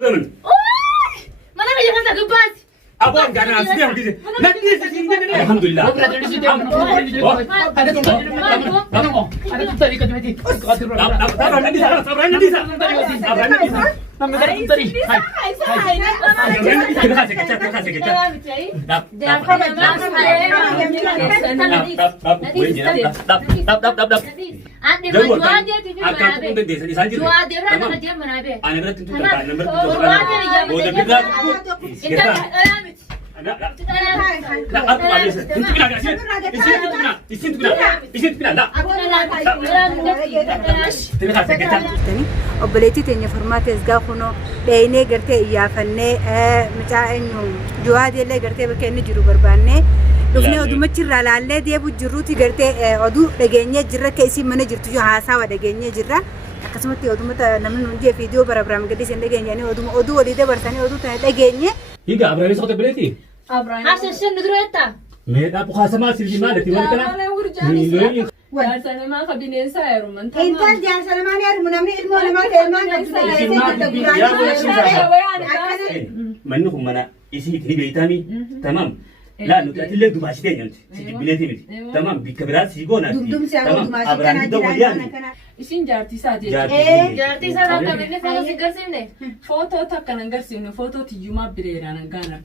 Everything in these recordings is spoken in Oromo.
ما أنا بيجي خمسة قبات. أبوان قاعد أسمعهم كذا. الحمد لله. obboleettii teenya furmaata isgaa kunoo dheenee gartee iyyaafannee mucaa eenyu Jawaadillee gartee bakka inni jiru barbaannee dhufnee odumachi irraa laallee deebi'u jirruuti gartee oduu dhageenyee jirra keessi mana jirtu haasawa dhageenyee jirra akkasumatti odumata namni nuti viidiyoo bara biraan gadi isin dhageenyanii oduu walii dabarsanii oduu tana dhageenye. Higa Abrahaam isa qotableeti. Abrahaam. Hasan nuduretta. Meedhaa bukaasama silbi maalati wal kana. Jaarsalama kabineensa heeruman. Intaan jaarsalama heeruman namni ilmoo namaa ta'e manni kun mana isii itti beeytami tamam. لا نتأتي دماشتين يعني بلاتي متي تمام بكبرات سيجونا تمام أبراهيم دولي يعني إيشين جارتي ساتي جارتي ساتي كميني فوتو سيجرسيني فوتو تكنا نجرسيني فوتو تيجوما بريرانا غانا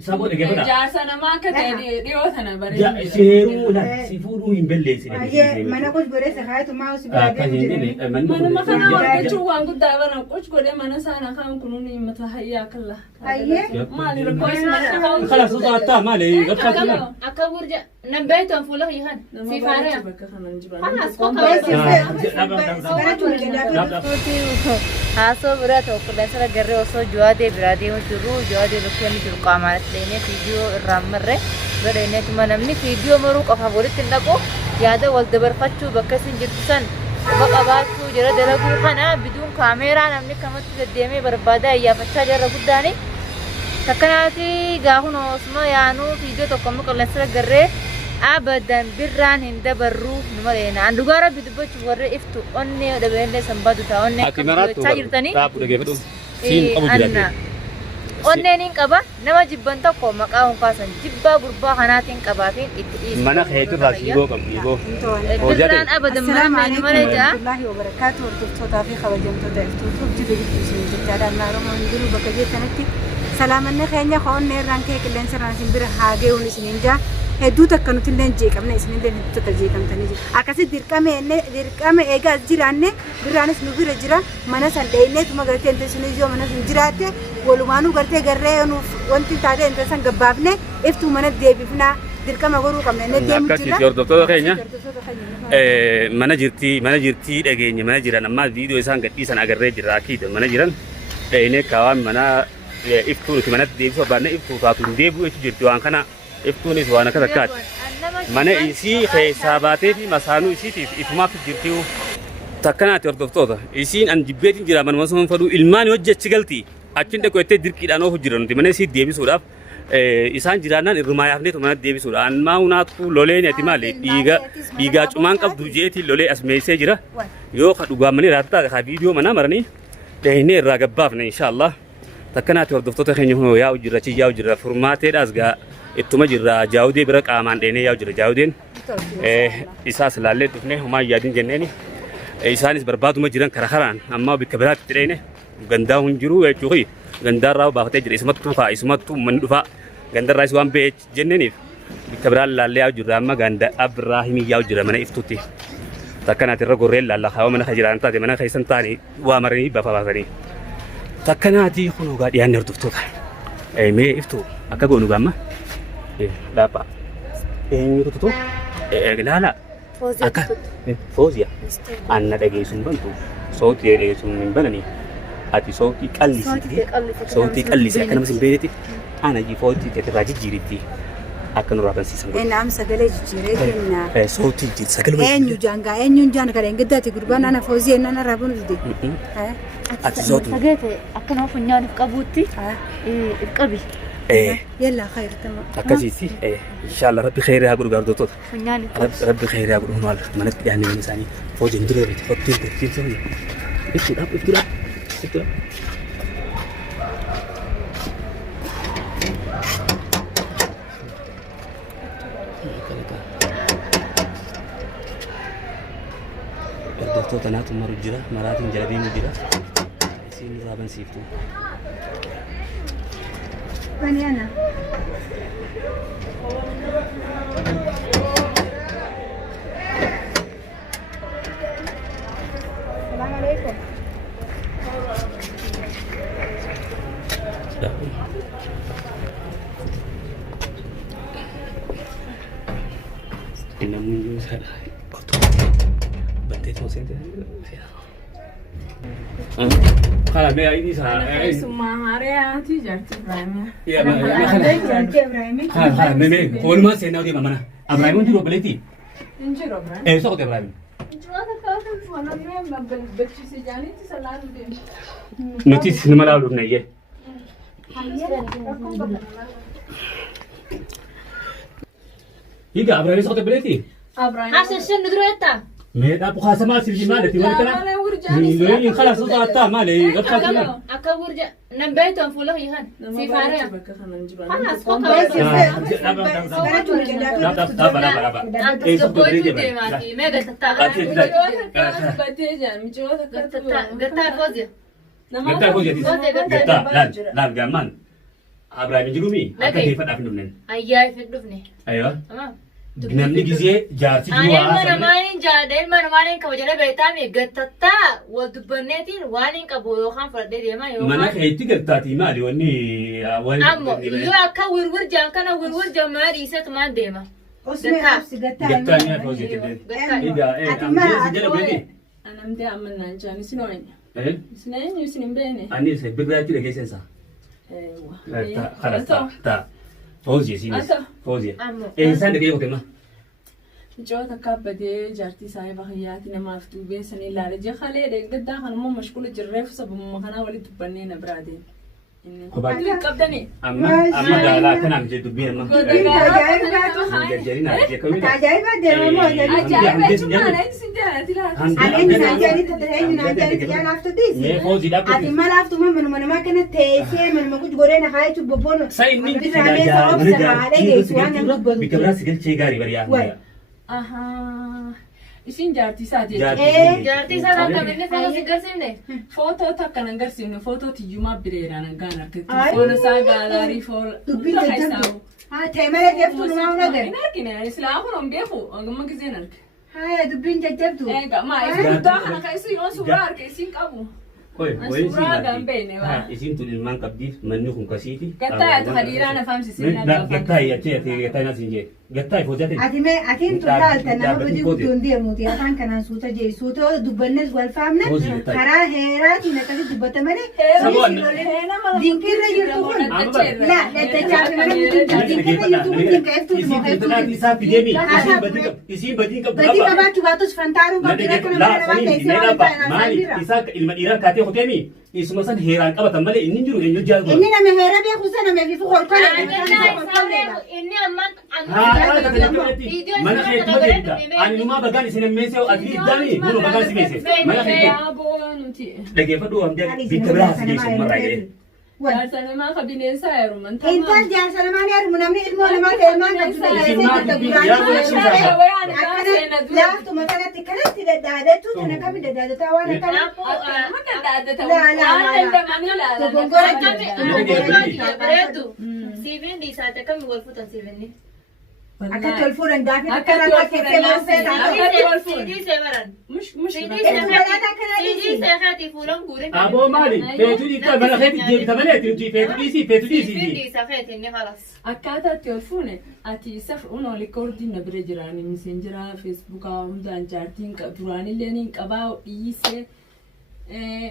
سابو دقيقة جارسنا ما كتير ريوثنا بري سيرونا سيفورو ينبلي ما نقول بريس خايتو ما هو سبب mana makana wakati wangu dawana kuchukua mana sana kama kununi matahaya kala mali request mana خلاص صارت مالي غطيتنا akaburja nambayto fulo yihan sifara خلاص haso bira tokko sara garre oso Jawaade birade jiru Jawaade lokkan jiru qaamat leene video ramre gadene tuma namni video maru qofa walitti ndaqo yaada wal dabarfachuu bakka sin jirtusan baqabaatu jira dalagu kana bidun kamera namni kamatti gaddeeme barbaada iyyaafachaa jira guddaani takkanaati gaahuno osma yaanu video tokko muqallasa garre abadan birran hinda barru numarena andugara bidubachu warre iftu onne dabende sambadu ta onne tajirtani taabu dageefadu siin qabu jiraate onneen qaba nama jibban tokko maqaa hunqaasan jibba gurbaa kanaatiin qabaatiin itti mana keetu raasiiboo qabdiiboo birran abadan mana maleja Allahi wa barakatuh wartoota fi khawajamtoota iftuutu jibbiti isin jechaadhaan naaroma hundiru bakka jettanitti salaamanne keenya qoonne irraan kee qilleensa irraan isin bira haagee hun isin injaa hedduu takka nuti illee jeeqamne isin illee hedduu takka jeeqamtanii jiru akkasi dirqame eegaa jiraanne birraanis nu bira jira mana san dheeyne tuma gartee inte isin ijoo mana sun jiraatte walumaanuu gartee garree nuuf wanti taatee inte san gabbaafne iftuu mana deebifnaa dirqama goruu qabne ne deemu jira hordoftoota keenya mana jirtii dhageenya mana jiran amma viidiyoo isaan gadhiisan agarree jira akiida mana jiran dheeyne kaawaan mana iftuun mana deebisuu barbaanne iftuu taatu hin deebi'u jechuun jirti waan kana iftuunis waan akka takkaati mana isii keessaa baatee fi masaanuu isiitiif ifumaaf jirti takkanaati hordoftoota isiin an jibbeetiin jira manuma sun faduu ilmaan hojjechi galti achiin dhaqoo itti dirqiidhaan oofu jira nuti mana isii deebisuudhaaf isaan jiraannaan irrumaa yaafneetu mana deebisuudha anmaa hunaatu loleen ati maali dhiigaa cumaan qabdu jeetiin lolee as meessee jira yoo ka dhugaamanii raatataa ka viidiyoo manaa maranii dheehinee irraa gabbaafne inshaallah takkanaati hordoftoota keenya hunoo yaa'u jirra chi yaa'u jirra furmaateedhaas gaa ittuma jirra Jaawudee bira qaamaan dheenee yaa'u jira Jaawudeen isaas laallee dhufnee homaa yaadin jenneeni isaanis barbaaduma jiran kara karaan amma bikka biraatti dheene gandaa hun jiru jechuuhi gandaarraa baafatee jira isumattuu faa isumattuu manni dhufaa gandarraa is waan ba'ee jenneeniif bikka biraan laallee yaa'u jirra amma ganda Abrahaamii yaa'u jira mana iftuutti takkanaati irra gorreen laalla hawa mana jiraan taate mana keessan taanii waa maranii bafa baasanii takkanaati kunoo gaa dhiyaanne hordoftoota mee iftuu akka goonu gaamma daapha eenyutu tutu ilaala akka fooziya anna dhageessuun bantu sootii dhageessuun hin bananii ati sootii qallisii akka nama sin beenetti ana jifootii teetirraa jijjiiritti akka nurraa bansiisan godhu. Naam sagalee jijjiiree kenna. Sootii jijjiirti sagalee. Eenyu jaan kadeen giddaati gurbaan ana foozii ennana raabun dhufte. Ati sootii. Sageete akka nama funyaan qabuutti qabi. يلا خير تمام أكاسيتي إن شاء الله ربي خير هاقول قاعد دوتو ربي خير هاقول هنال منك يعني من إنساني فوج ندري فوتين سوي افتراب دكتور تنات مرجرة مرات جلبي مجرة سين رابن سيفتو ماني أنا السلام عليكم إنهم يسهل بنتي توصل خلاص ما أيدي سا ثم هاريا تيجي تفهمي يا ما خلاص خلاص ما هو ما سينا ودي ماما أبراهيم جرو بلتي انجي روبرا إيه سوق إبراهيم جواتا كاتب وانا ما بلبتشي سجاني تسلان دين نتيس نملا لبنان يه يجا أبراهيم سوق بلتي ابراهيم عشان شنو درويتا ميت أبو خاصة ما سيرجي مالتي ولا كنا لين خلاص صوتا مالي قبل كنا أكا ورجع نبيتهم فوله يهان سيفاريا خلاص فوق أبراهيم جرومي أكيد كيف أفنون أيها في الدفنة أيوة نمني جزء جارتي جوا أنا مانين جادين ما مانين كوجنا بيتامي قطتا ودبنتين وانين كبولو خان فردي ديما يوم ما نخيتي قطاتي ما لي وني أمو يو أكا ورور جان كنا ورور جان ما ريسة ما ديما اسمي عبس قطاني أفوزي تبين إذا إيه أمي سجل بيني انا مدي عمل نانجاني سنوين إيه سنين يسنين بيني أني سببراتي لقيت سنسا ايوه خلاص تا فوزي سينس فوزي أمو إنسان دقيقة كمان جوتا كابدي جارتي سايبا خياتي نما فتو بيسني لا رجع خالي قد خان مو مشكلة جريف سب مخنا ولي تبنينا برادين خبرتي كبدني أما لا كنا نجد بير ما جرينا جكوي عجائب ديما مو عجائب ما انا سنجانتي لا علينا نجاري تدري نجاري تجانا أفتو ديسي فوزي لا أتي ما لافتو من ما كانت تيسي من ما كنت قولنا هاي تببون ساين مين بكبرنا سجل شيء غاري بريا اها isin jaartii isaati jaartii isaa akka minne foto si garsiifne footoo takka nan garsiifne footoo tiyyumaa bireedhaan hangaan argatti foona isaa gaalaarii foona dubbiin jajjabdu haa teemala jeeftu numaa una gari hin argine silaa kun on beeku ogummaa gizeen arge haa dubbiin jajjabdu eega maa isin guddaa kana ka isin yoo suuraa arge isin qabu suuraa gambeene waa isin tun ilmaan qabdiif manni kun kasiiti gattaa ati hadiiraan afaamsiseen gattaa gattaa nasin jee gattaa foojate atime atiin tulaalta nama badii guddoon deemuuti afaan kanaan suuta jeessuuta dubbannes wal faamne karaa heeraatiin akkasi dubbata malee dinkirra jirtu kun laa dhaddachaafi malee dinkirra jirtu kun dinka eftuuti isin badii badii qabaachuu baatus fantaaruu qabdi akka nama namaa keessee waan ta'an maali isaa ilma dhiiraa kaatee hoteemi isuma san heeraan qabatan malee inni jiru eenyu jaalatu inni nama heera beeku sana meefi fuqol kole inni amman mana keetti majeedda ani numaa bagaan isin emmeesee adii iddaani bunu bagaan si meese mana keetti dhageeffadhu amjaa bitta biraa si geessu marraa jedhee jaarsa namaa ka bineensaa heeruman intal jaarsa namaan heerumu namni ilmoo namaa ta'elmaan qabdu laaftuma kanatti kanatti daddaadatu tana kami daddaadataa waan Siifin dhiisaate kami wal fuutan siifinni. Akkatti wal fuudhan gaafi akka rakkoo keessee marsee Siidii seebaran. Siidii seeqaati fuulan guurin. aboo maali feetu dhiitta mana keetti deebita malee ati feetu dhiisii feetu Siifin dhiisii dhiisa feeti inni halas. akkaataatti ol fuune ati isaf unoo likkoordiin na bira jiraani miseenjira feesbuukaa hundaan jaartiin duraanillee niin qabaa dhiisee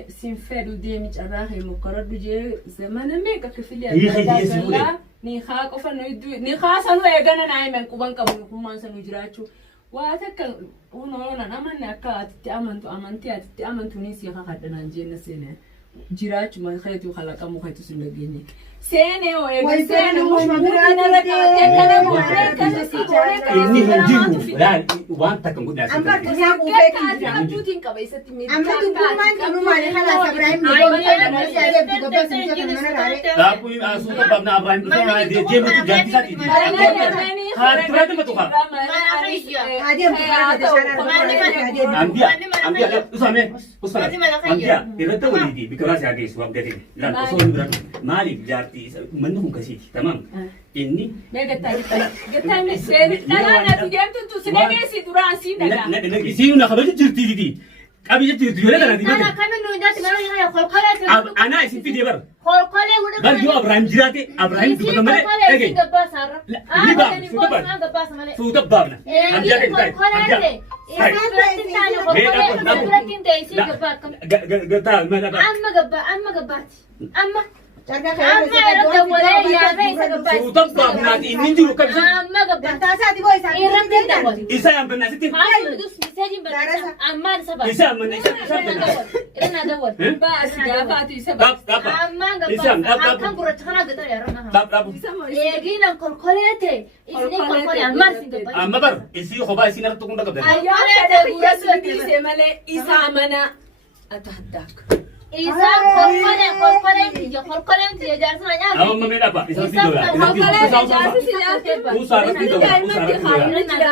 sin fedhu deemi carraa kee mokkoradhu jee zamana meeqa kifilii ni haa qofa ni haa sanu eegana naayimen quban qabu nukummaan sanu jiraachuu waa takka unoo nan amanne akka atitti amantu amantii atitti amantuunis yaa kadhanaan jeenna seene جراج ما خيتو خلق أمو خيتو سندقيني سنة وي وإيه سنة سنة ومش مش مدري مدري أنا كلام إني هنجيبه لا وأنت كم قلنا أما أسير تسمع وفاك بوتين كبيسة تميل أما تقول ما أنت نو مالي خلاص إبراهيم نقول أنا بس أجيب تقول بس أنت كمان رأي لا أقول أسوق بابنا إبراهيم بس أنا دي جيب تجاتي ساتي هاد ترى ما تقول أمبيا لا أسمع أمبيا إذا تقولي دي بكرة ساعة جيس وأبغى دي لا أسوق مالي جارتي منهم كسيتي تمام إني قلت سيد أنا تجيب تنتو سيد دران سيد سيونا خبرت جرتي دي أبي جرتي ولا أنا دي أنا كمان نودات مرة هي خلقلة أنا اسمي في ديبر خلقلة ولا بل جو إبراهيم جراتي إبراهيم تبغى ملء إيه لا سوت بابنا أمجاد أما بر إسي خبا إسي نرتقون ده قبل أتهداك إذا خلقلة يا جالسنا يا أما ما ملا با إسا في دولار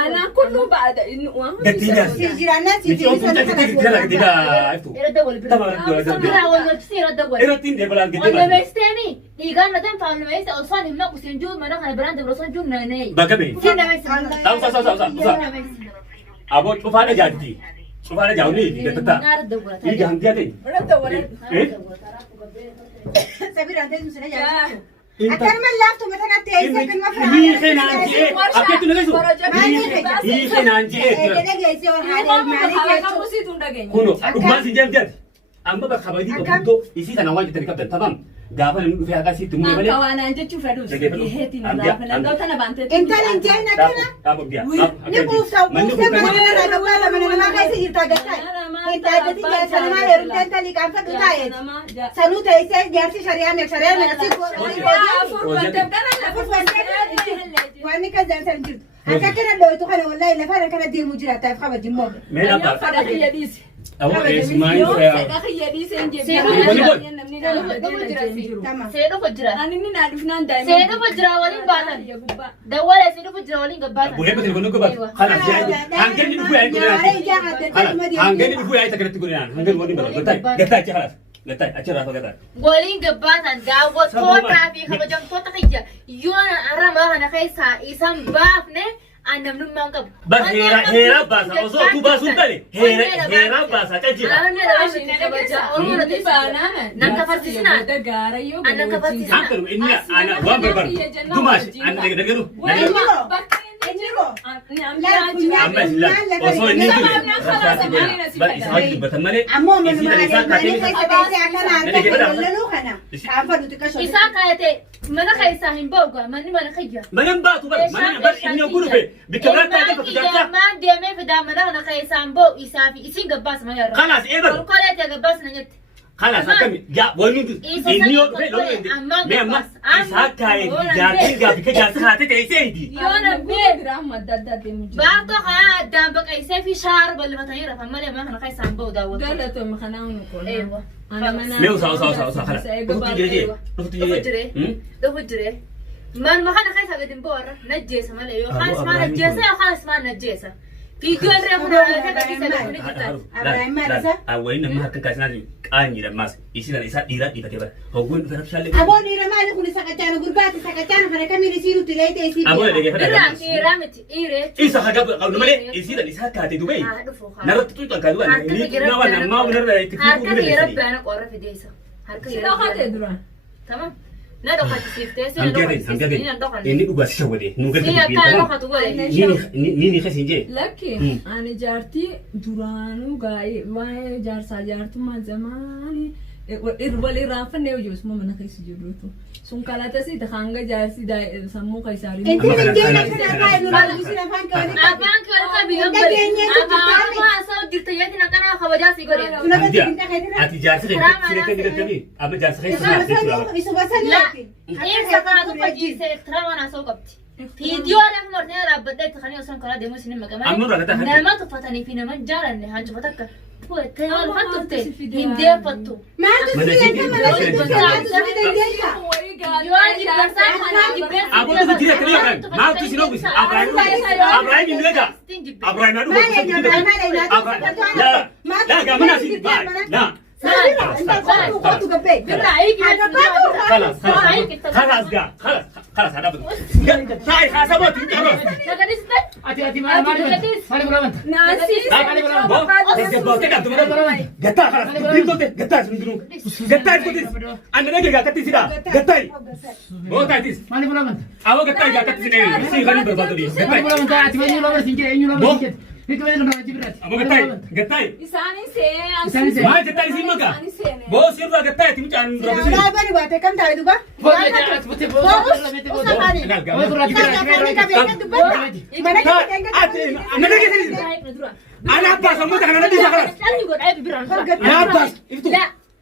أنا كله بعد إنه قتيلا سيجرانا نشوف أنت كتير كتير أفتو إيرتين ده بلا قتيلا بقبل أبو شوف هذا جاتي شوف هذا جاوني دي كتتا ini jangan dia deh سبير أنت مسنا جالس أكمل ما لافته مثلا تيجي كن ما فرح ini kan anji apa itu nggak sih ini kan anji كده جايسي وهذا ما kuno aku masih jam amma berkhabar di begitu isi tanah wajib dari kapten tamam gafan yang fi agak situ mulai balik kawanan je cufa dulu heti na dafa na tana bante أنت نجينا كنا apa dia نبوس أو بوس ما أنا لا ولا من ما كايس يتاجتاي أنت أنت جالس أنا ما هرب أنت اللي كان فتوتاي سنو تيسي جالس شريعة من شريعة من أسيب وأنا كذا سنجد أكثر لو تخلي والله لا فعلا كان دي المجرات تايف خبر جموع mana apa fada ya disi awak esmai saya ya disi enje تمام ani ni na dufnan da bu hebat ini kono kebat khalas ya angin ini bu ayi kono angin ini bu ayi tak kerti kono angin wani bala gatai khalas gatai acara apa gatai Golin gabatan dawat kota fi kabajang kota kaya yun arama hana kay sa isang baf ne anam nung mangkab bas hera basa oso tu basun tadi hera basa kajira ano na daw siya kabaja ono na di ba na nang kapartisina gara yo anang kapartisina angin ini anak wan berbar dumas anak degaru ambas la oso ini bal isawaj batamale أمو من ما عليه ما كيس تيجي أكنا أنت كلنا خنا عارفة نتكشف isa kayate mana kay sa himbaw ga mani mana kaya mana ba tu bal mana bal ini aku rupe bikarat tadi ke jakarta man dia me fida mana na kay sa himbaw isa fi isin gabas ma yaro khalas eber kole te gabas na nyet khalas akan ya wani ini yo pe lo me amma isa kai jati ga bika jasate te seidi yona be rahmat dadda de mujra ba to kaya dan ba kay sa fi shar bal matayira fa male ma na kay sa himbaw da wa galato makhanaan ko ewa ana mana me usa khalas rutu jeje ده فجرة man makana kay sabi din bora najjesa mala yo khalas ma najjesa yo khalas ma najjesa video re ko na ta ka bisa da kuni kita Abraham Marisa awai na ma kan kasna ani da mas isi da isa dira di katiba hogun fa shalle أبو نيرة ما لكم سكتان غربات سكتان خنا كمل يصيروا تلاقي تيسي abo da ge fa da ira iramit ire isa haga qawlu male isi da isa ka te dubai narat tu tan ka dubai ni na wana ma wala da tiku harka mele ira bana qora fi desa harka sino khate duran tamam na do khati sifte hamjade ini uga shawade nuga siya ka no khatu gole ni khasinje laki ani jarti duranu gai wai jarsa jartu ma zamani walirraan fannee hojii osuma mana keessa jirruutu. Sun kalaatasi hanga jaarsi sammuu kaisaarii. Inti minjeela kanarraa inni raawwisiin afaan kawanii qabu. Afaan kawanii qabu. Afaan asoo jirtu yeetiin akkanaa kabajaa si godhe. Ati jaarsi keessa filatanii amma jaarsi keessa Isuma sani laatti. Eessa kanaatu fajiise ektiraamaan asoo qabdi. Viidiyoo lafa mornee dhaabbadhaa itti kanii osoo karaa deemuu isin maqamanii nama tuffatanii fi nama jaalanne hancufa takka. Puuttee wal fattutte hin deeffattu. Maaltu siyaasa mana hojjetaa Yoo jibbarsaa kanaa jibbeessi. Abbootu jira tanii kan maaltu isin oofisi Abrahaam hin beeka Abrahaam aduu laa gaamana si laa خلاص قاعد خلاص هذا بدو تاي حسابات تجرب اتي ما برامن ناسي قطع خلاص قطع سندرو قطع انا نجي قطع سيدا قطع مو تايتس ماني برامن او قطع قطع سيدا سي غني بربادو دي قطع برامن تاعتي ما يلو برسين كده يلو برسين Abo gatay, gatay. Isani se. Maal gatay si maga? Bos sirra gatay ti mucaan robesi. Yaa bani waate kam taa'e duba? Ana abbas ammoo kana nabi sakhalas. Ana abbas iftu.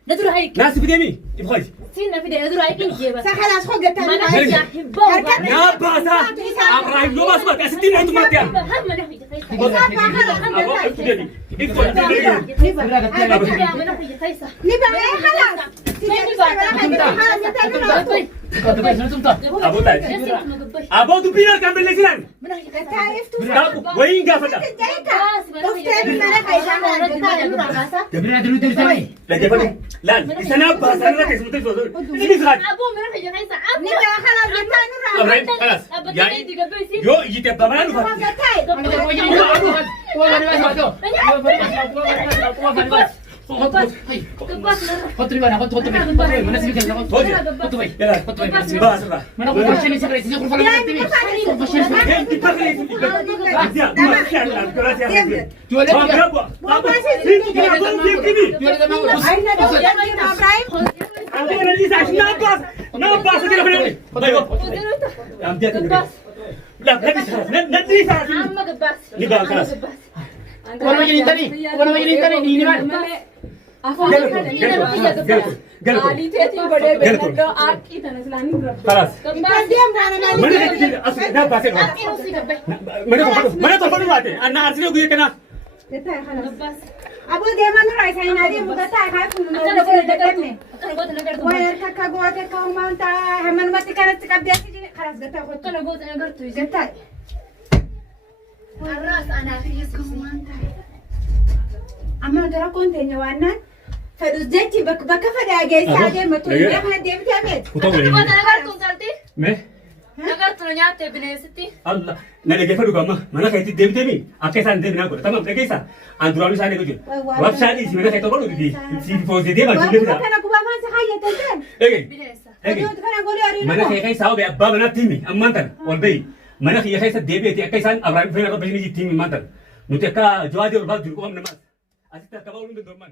ندرو هيك ناس بديمي يبغى سينا في ده ندرو هيك نجيبه خلاص خو قلت ما نحكي يا باسا ابراهيم لو بس بقى 60 انت ما تعرف هم نحكي ابو دبينا كان باللسان وين قافله لا استنى بس انا ركز متفق ابو من رح يجي خلاص يو يتبعنا Abu deeman irraa isaan adii mukataa kaa kun nagarte. Wayar kakka goote kaa'umanta hamanumatti kanatti qabdeetti jira karas gataa kottu. Kana goota nagartu Gataa. arraas anaa fi yesuumanta Amma gara konteenya waannaan fedhus jechi bakka fedhaa geessaa deematu illee kana deemtee beektu. goota nagartu salti me nagartu nyaattee bineensatti Allah na dhaggeeffadhu gamma mana keetti deemtee akka isaan deeminaa godha tamam dhageessa an duraan isaanii gochuun wabshaadhii si mana keetti godhu si foosee deemaa jirre fida Kana gubaamaan si hayyatan dhage bineensa kana godhee ariin mana kee keessa hawwe abbaa manaatti himi ammaan tan ol bahi mana kiyya keessa deebi'eeti akka isaan abrahaam feena rabba ishanii jitti himi ammaan tan nuti akka jawaadii ol baatu jiru qofam namaas asitti akka ba'uu hin danda'amman